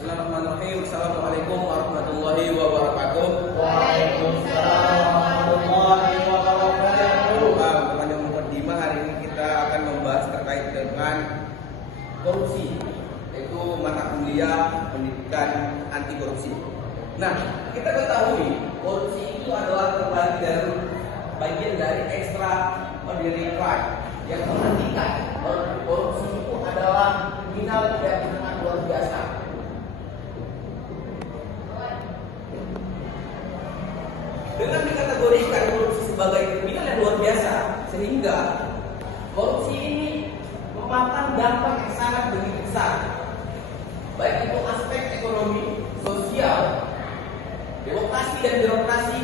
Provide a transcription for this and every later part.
Bismillahirrahmanirrahim. Assalamualaikum warahmatullahi wabarakatuh. Waalaikumsalam warahmatullahi wabarakatuh. Panjang mukadimah, hari ini kita akan membahas terkait dengan korupsi, yaitu mata kuliah pendidikan anti korupsi. Nah, kita ketahui korupsi itu adalah bagian dari extraordinary crime, yang menartikan korupsi itu adalah kriminal yang sangat luar biasa. Dengan dikategorikan korupsi sebagai kriminal yang luar biasa, sehingga korupsi ini memakan dampak yang sangat begitu besar, baik itu aspek ekonomi, sosial, demokrasi dan birokrasi,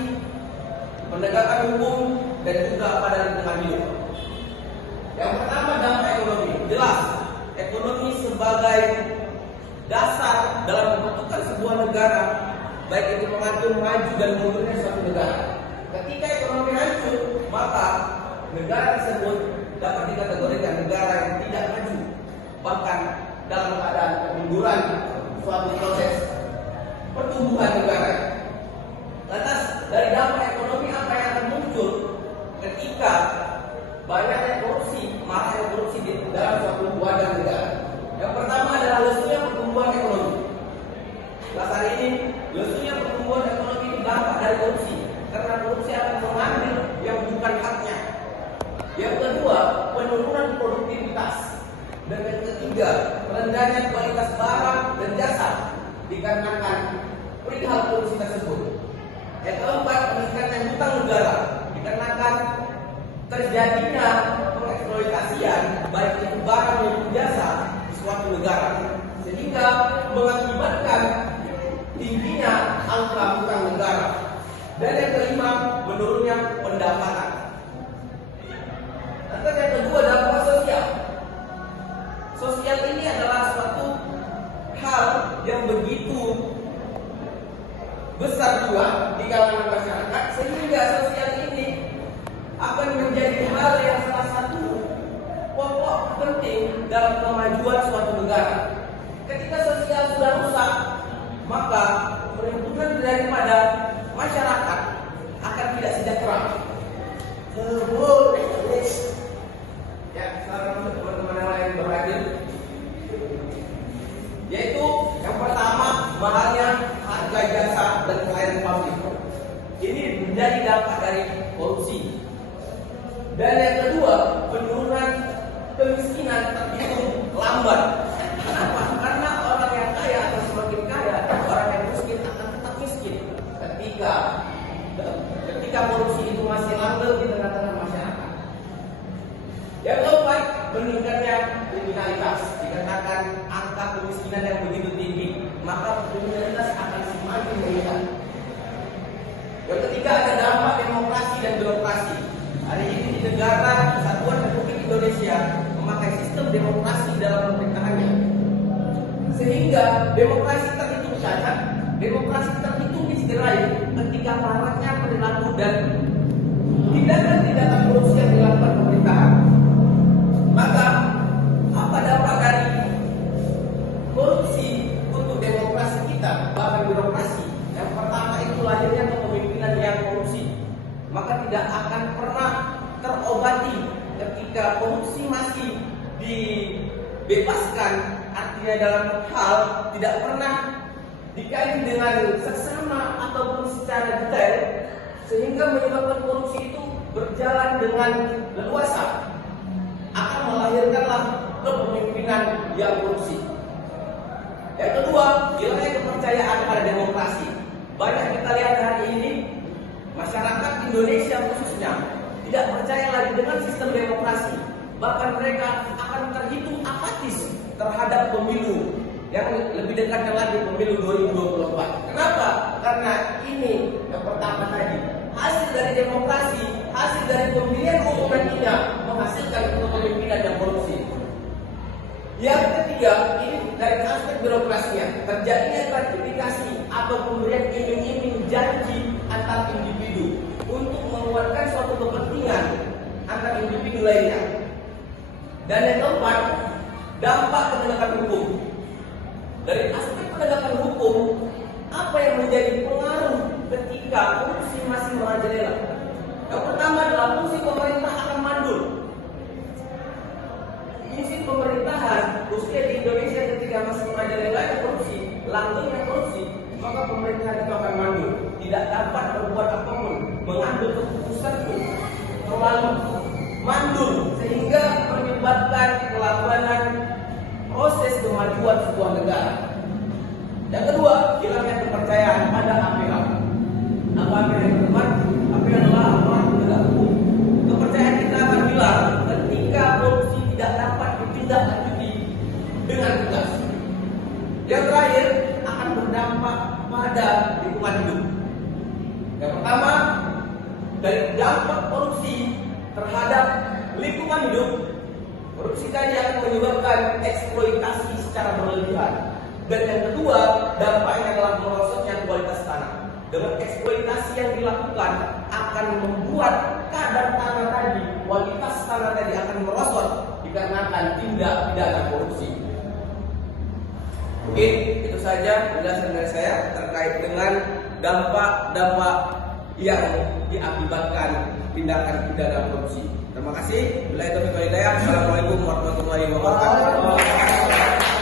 penegakan hukum, dan juga pada lingkungan hidup. Yang pertama, dampak ekonomi. Jelas, ekonomi sebagai dasar dalam pembentukan sebuah negara, baik itu mengatur maju dan mundurnya suatu negara. Ketika ekonomi hancur, maka negara tersebut dapat dikategorikan negara yang tidak maju, bahkan dalam keadaan kemunduran suatu proses pertumbuhan negara. Lantas dari dampak ekonomi apa yang akan muncul ketika banyaknya korupsi, maraknya korupsi di dalam suatu wadah negara? Yang pertama adalah lesunya pertumbuhan ekonomi. Jelas hari ini lesunya pertumbuhan ekonomi ini dampak dari korupsi, karena korupsi akan mengambil yang bukan haknya. Yang kedua, penurunan produktivitas. Dan yang ketiga, rendahnya kualitas barang dan jasa dikarenakan perihal korupsi tersebut. Yang keempat, meningkatnya hutang negara dikarenakan terjadinya pengeksploitasian baik itu barang maupun jasa di suatu negara, sehingga mengakibatkan tingginya angka hutang negara. Dan yang kelima, menurunnya pendapatan. Lantas yang kedua, dampak sosial. Sosial ini adalah suatu hal yang begitu besar juga di kalangan masyarakat, sehingga sosial ini akan menjadi hal yang salah satu pokok penting dalam kemajuan suatu negara. Ketika sosial sudah rusak, maka perhimpunan daripada masyarakat akan tidak sejahtera. Ya, salam untuk teman-teman yang lain berhadir. Yaitu yang pertama, mahalnya harga jasa dan pelayanan publik. Ini menjadi dampak dari korupsi. Dan yang kedua, penurunan kemiskinan terhitung lambat. Kenapa? Karena orang yang kaya akan semakin kaya, orang yang miskin akan tetap miskin. Ketika korupsi itu masih langgeng di tengah-tengah masyarakat. Yang keempat, meningkatnya kriminalitas. Dikarenakan angka kemiskinan yang begitu tinggi, maka kriminalitas akan semakin meningkat. Yang ketiga, ada dampak demokrasi dan birokrasi. Hari ini di negara Kesatuan Republik Indonesia memakai sistem demokrasi dalam pemerintahannya, sehingga demokrasi terhitung cacat, demokrasi terhitung disederai ketika maraknya perilaku dan tindakan-tindakan korupsi yang dilakukan pemerintahan. Maka apa dampak dari korupsi untuk demokrasi kita, bahkan birokrasi? Yang pertama itu lahirnya kepemimpinan yang korupsi, maka tidak akan pernah terobati ketika korupsi masih dibebaskan. Artinya dalam hal tidak pernah dikaitkan dengan seksama ataupun secara detail, sehingga menyebabkan korupsi itu berjalan dengan leluasa, akan melahirkanlah kepemimpinan yang korupsi. Yang kedua, hilangnya kepercayaan pada demokrasi. Banyak kita lihat hari ini masyarakat Indonesia khususnya tidak percaya lagi dengan sistem demokrasi. Bahkan mereka akan terhitung apatis terhadap pemilu yang lebih dekatnya lagi, pemilu 2024. Kenapa? Karena ini yang pertama tadi, hasil dari demokrasi, hasil dari pemilihan umum nantinya menghasilkan kepemimpinan yang korupsi. Yang ketiga, ini dari aspek birokrasinya, terjadinya gratifikasi atau pemberian iming-iming janji antar individu untuk menguatkan suatu kepentingan antar individu lainnya. Dan yang keempat, dampak penegakan hukum. Dari aspek penegakan hukum, apa yang menjadi pengaruh ketika korupsi masih merajalela? Yang pertama adalah fungsi pemerintah akan mandul. Fungsi pemerintahan, khususnya di Indonesia ketika masih merajalela korupsi, langgengnya korupsi, maka pemerintahan itu akan mandul, tidak dapat berbuat apapun, mengambil keputusan pun terlalu mandul, sehingga menyebabkan pelaksanaan proses kemajuan sebuah negara. Yang kedua, hilangnya kepercayaan pada APH. Apa yang teman? APH adalah aparat penegak hukum. Kepercayaan kita akan hilang ketika korupsi tidak dapat ditindaklanjuti dengan tegas. Yang terakhir, akan berdampak pada lingkungan hidup. Yang pertama, dari dampak korupsi terhadap lingkungan hidup, korupsi tadi akan menyebabkan eksploitasi secara berlebihan. Dan yang kedua, dampaknya adalah merosotnya kualitas tanah. Dengan eksploitasi yang dilakukan akan membuat kadar tanah tadi, kualitas tanah tadi akan merosot dikarenakan tindak pidana korupsi. Mungkin itu saja penjelasan dari saya terkait dengan dampak-dampak yang diakibatkan tindakan pidana korupsi. Terima kasih. Assalamualaikum warahmatullahi wabarakatuh.